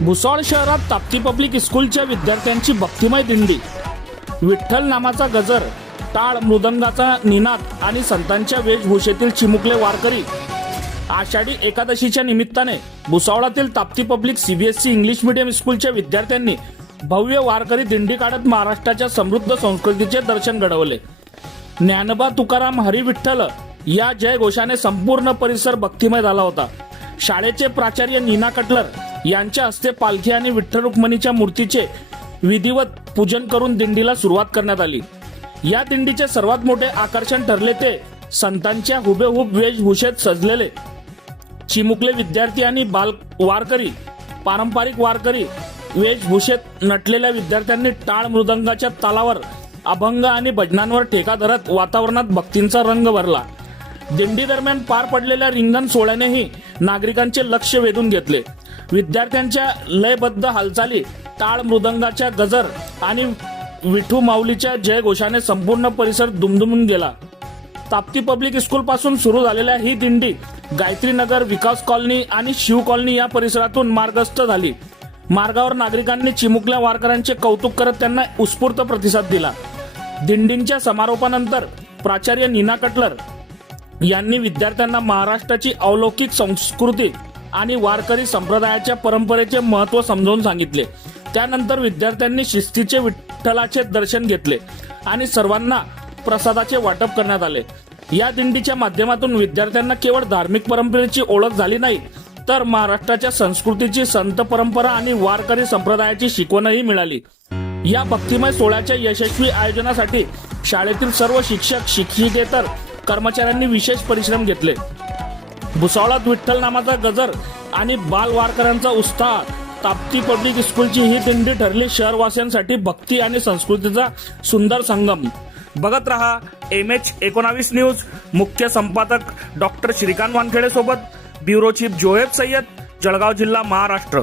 भुसावळ शहरात ताप्ती पब्लिक स्कूलच्या विद्यार्थ्यांची भक्तिमय दिंडी, विठ्ठल नामाचा गजर, टाळ मृदंगाचा निनाद आणि संतांच्या वेशभूषेतील चिमुकले वारकरी। आषाढी एकादशीच्या निमित्ताने भुसावळातील Tapti public CBSE English medium स्कूलच्या विद्यार्थ्यांनी भव्य वारकरी दिंडी काढत महाराष्ट्राच्या समृद्ध संस्कृतीचे दर्शन घडवले। ज्ञानोबा तुकाराम हरी विठ्ठल या जयघोषाने संपूर्ण परिसर भक्तिमय झाला होता। शाळेचे प्राचार्य नीना कटलर यांच्या हस्ते पालखी आणि विठ्ठल रुक्मिणीच्या मूर्तीचे विधिवत पूजन करून दिंडीला सुरुवात करण्यात आली। या दिंडीचे सर्वात मोठे आकर्षण ठरले ते संतांच्या हुबेहूब वेशभूषेत सजलेले चिमुकले विद्यार्थी आणि बाल वारकरी। पारंपरिक वारकरी वेशभूषेत नटलेल्या विद्यार्थ्यांनी टाळ मृदंगाच्या तालावर अभंग आणि भजनांवर ठेका धरत वातावरणात भक्तींचा रंग भरला। दिंडी दरम्यान पार पडलेल्या रिंगण सोहळ्यानेही नागरिकांचे लक्ष वेधून घेतले। विद्यार्थ्यांच्या लयबद्ध हालचाली, टाळ मृदंगाच्या गजर आणि विठू माऊलीच्या जयघोषाने संपूर्ण परिसर दुमदुमून गेला। ताप्ती पब्लिक स्कूल पासून सुरू झालेल्या ही दिंडी गायत्री नगर, विकास कॉलनी आणि शिव कॉलनी या परिसरातून मार्गस्थ झाली। मार्गावर नागरिकांनी चिमुकल्या वारकऱ्यांचे कौतुक करत त्यांना उत्स्फूर्त प्रतिसाद दिला। दिंडींच्या समारोपानंतर प्राचार्य नीना कटलर यांनी विद्यार्थ्यांना महाराष्ट्राची अलौकिक संस्कृती आणि वारकरी संप्रदायाच्या परंपरेचे महत्त्व समजावून सांगितले। त्यानंतर विद्यार्थ्यांनी शिस्तीचे विठ्ठलाचे दर्शन घेतले आणि सर्वांना प्रसादाचे वाटप करण्यात आले। या दिंडीच्या माध्यमातून विद्यार्थ्यांना केवळ धार्मिक परंपरेची ओळख झाली नाही, तर महाराष्ट्राच्या संस्कृतीची, संत परंपरा आणि वारकरी संप्रदायाची शिकवणही मिळाली। या भक्तिमय सोहळ्याच्या यशस्वी आयोजनासाठी शाळेतील सर्व शिक्षक, शिक्षिकेतर कर्मचाऱ्यांनी विशेष परिश्रम घेतले। भुसावळात विठ्ठल नामाचा गजर आणि बाल वारकऱ्यांचा उत्साह, ताप्ती पब्लिक स्कूलची ही दिंडी ठरली शहरवासियांसाठी भक्ती आणि संस्कृतीचा सुंदर संगम। बघत रहा MH19 न्यूज। मुख्य संपादक डॉक्टर श्रीकांत वानखेडे सोबत ब्युरो चीफ जोहेब सय्यद, जळगाव जिल्हा, महाराष्ट्र।